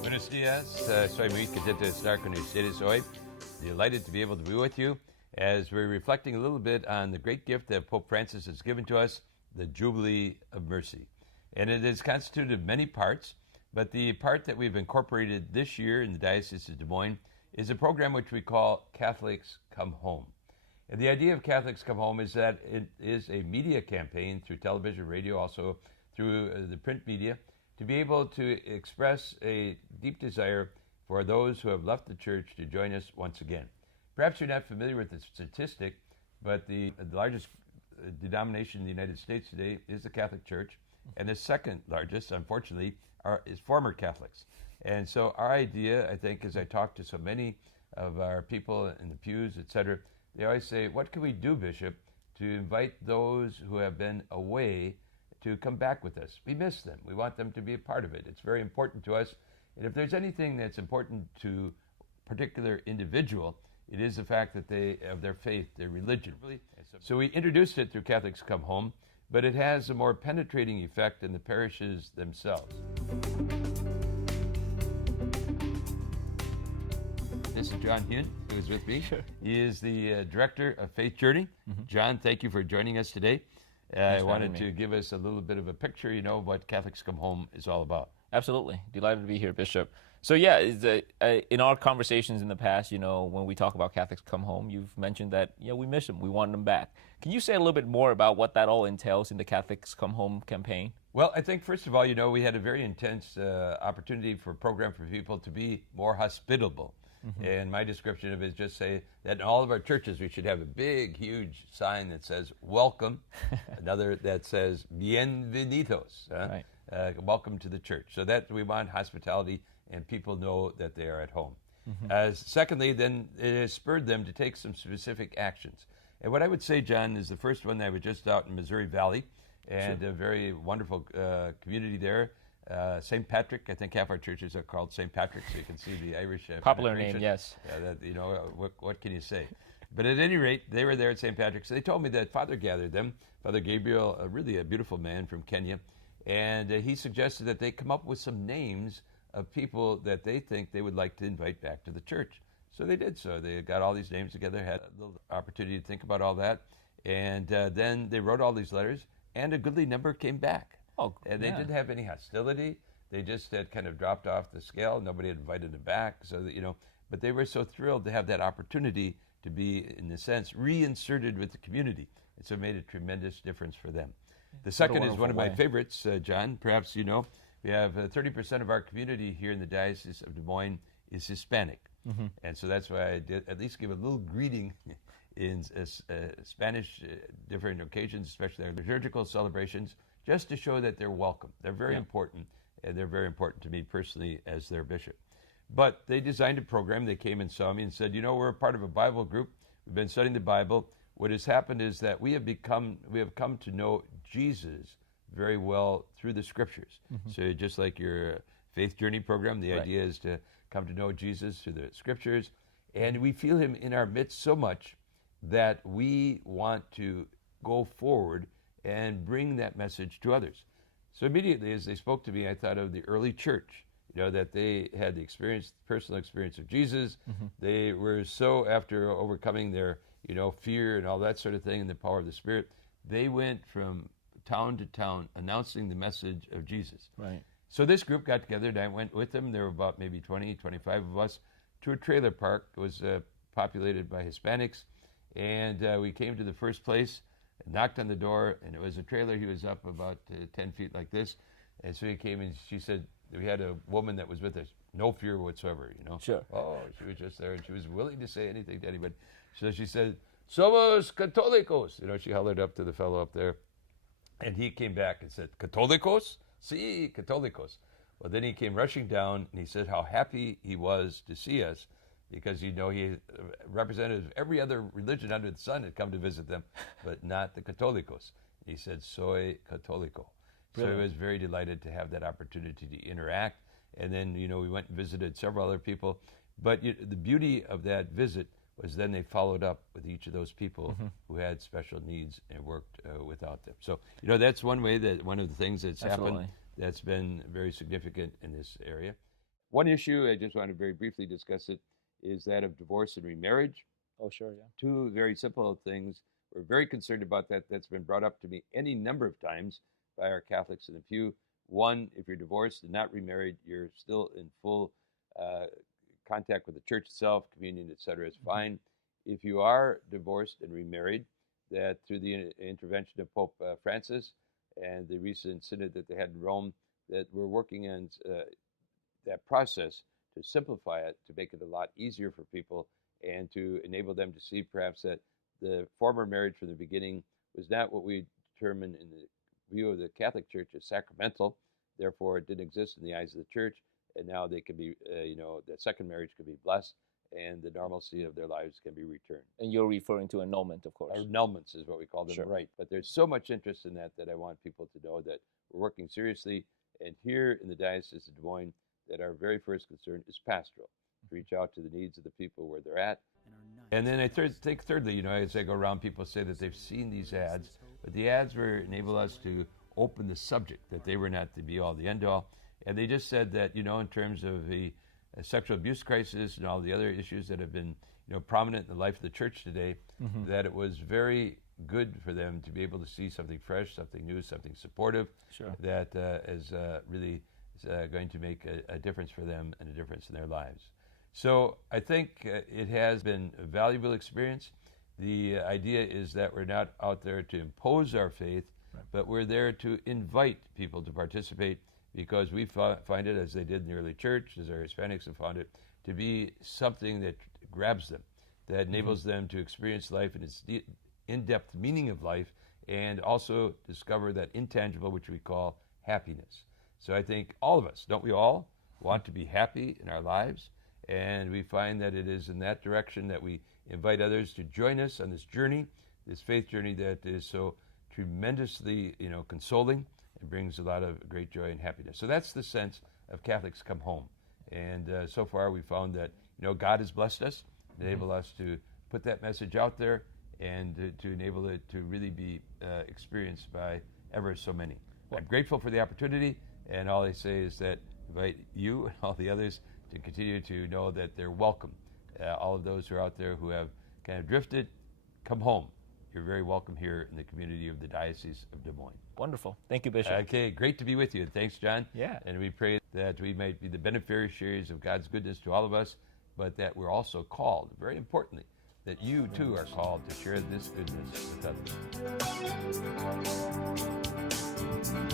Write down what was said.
Buenos dias. Soy muy contento de estar con ustedes hoy. Delighted to be able to be with you as we're reflecting a little bit on the great gift that Pope Francis has given to us, the Jubilee of Mercy. And it is constituted of many parts, but the part that we've incorporated this year in the Diocese of Des Moines is a program which we call Catholics Come Home. And the idea of Catholics Come Home is that it is a media campaign through television, radio, also through the print media, to be able to express a deep desire for those who have left the church to join us once again. Perhaps you're not familiar with the statistic, but the largest denomination in the United States today is the Catholic Church, and the second largest, unfortunately, is former Catholics. And so our idea, I think, as I talk to so many of our people in the pews, etc., they always say, what can we do, Bishop, to invite those who have been away to come back with us? We miss them. We want them to be a part of it. It's very important to us. And if there's anything that's important to a particular individual, it is the fact that they have their faith, their religion. So we introduced it through Catholics Come Home, but it has a more penetrating effect in the parishes themselves. This is John Hune, who is with me. Sure. He is the director of Faith Journey. John, thank you for joining us today. I wanted to give us a little bit of a picture, of what Catholics Come Home is all about. Absolutely. Delighted to be here, Bishop. So yeah, in our conversations in the past, when we talk about Catholics Come Home, you've mentioned that, we miss them, we want them back. Can you say a little bit more about what that all entails in the Catholics Come Home campaign? Well, I think, first of all, we had a very intense opportunity for a program for people to be more hospitable. And my description of it is just say that in all of our churches we should have a big, huge sign that says welcome, another that says bienvenidos, Right. Welcome to the church. So that we want hospitality and people know that they are at home. Secondly, then it has spurred them to take some specific actions. And what I would say, John, is the first one, I was just out in Missouri Valley, and a very wonderful community there. St. Patrick, I think half our churches are called St. Patrick, so you can see the Irish Popular name, yes. What can you say? But at any rate, they were there at St. Patrick's. They told me that Father gathered them, Father Gabriel, really a beautiful man from Kenya, and he suggested that they come up with some names of people that they think they would like to invite back to the church. So they did so. They got all these names together, had a little opportunity to think about all that, and then they wrote all these letters, and a goodly number came back. Oh, and they didn't have any hostility. They just had kind of dropped off the scale. Nobody had invited them back. So that, but they were so thrilled to have that opportunity to be, in a sense, reinserted with the community. And so it made a tremendous difference for them. The second is one of my favorites, John. Perhaps we have 30% of our community here in the Diocese of Des Moines is Hispanic. And so that's why I did at least give a little greeting in Spanish, different occasions, especially our liturgical celebrations, just to show that they're welcome. They're very important, and they're very important to me personally as their bishop. But they designed a program. They came and saw me and said, we're a part of a Bible group. We've been studying the Bible. What has happened is that we have come to know Jesus very well through the Scriptures. So just like your Faith Journey program, the idea is to come to know Jesus through the Scriptures. And we feel him in our midst so much that we want to go forward and bring that message to others. So immediately as they spoke to me, I thought of the early church, that they had the personal experience of Jesus. They were so, after overcoming their, fear and all that sort of thing and the power of the Spirit, they went from town to town announcing the message of Jesus. Right. So this group got together and I went with them. There were about maybe 20, 25 of us to a trailer park. It was populated by Hispanics. And we came to the first place, knocked on the door, and it was a trailer. He was up about 10 feet like this. And so he came and she said, we had a woman that was with us, no fear whatsoever, Sure. Oh, she was just there, and she was willing to say anything to anybody. So she said, somos católicos. She hollered up to the fellow up there. And he came back and said, católicos? Sí, católicos. Well, then he came rushing down, and he said how happy he was to see us, because he representatives of every other religion under the sun had come to visit them, but not the católicos. He said, soy católico. So he was very delighted to have that opportunity to interact. And then, we went and visited several other people. But the beauty of that visit was then they followed up with each of those people who had special needs and worked without them. So, that's one way, that one of the things that's happened that's been very significant in this area. One issue, I just want to very briefly discuss it, is that of divorce and remarriage. Oh, sure, yeah. Two very simple things. We're very concerned about that. That's been brought up to me any number of times by our Catholics in the pew. One, if you're divorced and not remarried, you're still in full contact with the church itself, communion, etc. is fine. If you are divorced and remarried, that through the intervention of Pope Francis and the recent synod that they had in Rome, that we're working on that process to simplify it, to make it a lot easier for people, and to enable them to see perhaps that the former marriage from the beginning was not what we determine in the view of the Catholic Church as sacramental. Therefore, it didn't exist in the eyes of the Church, and now they can be, the second marriage can be blessed, and the normalcy of their lives can be returned. And you're referring to annulment, of course. Annulments is what we call them, Sure. right? But there's so much interest in that I want people to know that we're working seriously. And here in the Diocese of Des Moines, that our very first concern is pastoral, to reach out to the needs of the people where they're at. And then I think thirdly, as I go around, people say that they've seen these ads, but the ads were enable us to open the subject, that they were not the be-all, the end-all. And they just said that, in terms of the sexual abuse crisis and all the other issues that have been, prominent in the life of the church today, that it was very good for them to be able to see something fresh, something new, something supportive, Sure. that is really going to make a difference for them and a difference in their lives. So I think it has been a valuable experience. The idea is that we're not out there to impose our faith, but we're there to invite people to participate, because we find it, as they did in the early church, as our Hispanics have found it, to be something that grabs them, that enables them to experience life in its in-depth meaning of life, and also discover that intangible, which we call happiness. So I think all of us, don't we all, want to be happy in our lives? And we find that it is in that direction that we invite others to join us on this journey, this faith journey that is so tremendously, consoling and brings a lot of great joy and happiness. So that's the sense of Catholics Come Home. And so far we found that, God has blessed us, enabled us to put that message out there, and to enable it to really be experienced by ever so many. I'm grateful for the opportunity, and all I say is that invite you and all the others to continue to know that they're welcome. All of those who are out there who have kind of drifted, come home. You're very welcome here in the community of the Diocese of Des Moines. Wonderful. Thank you, Bishop. Okay, great to be with you. And thanks, John. Yeah. And we pray that we might be the beneficiaries of God's goodness to all of us, but that we're also called, very importantly, that you too are called to share this goodness with others.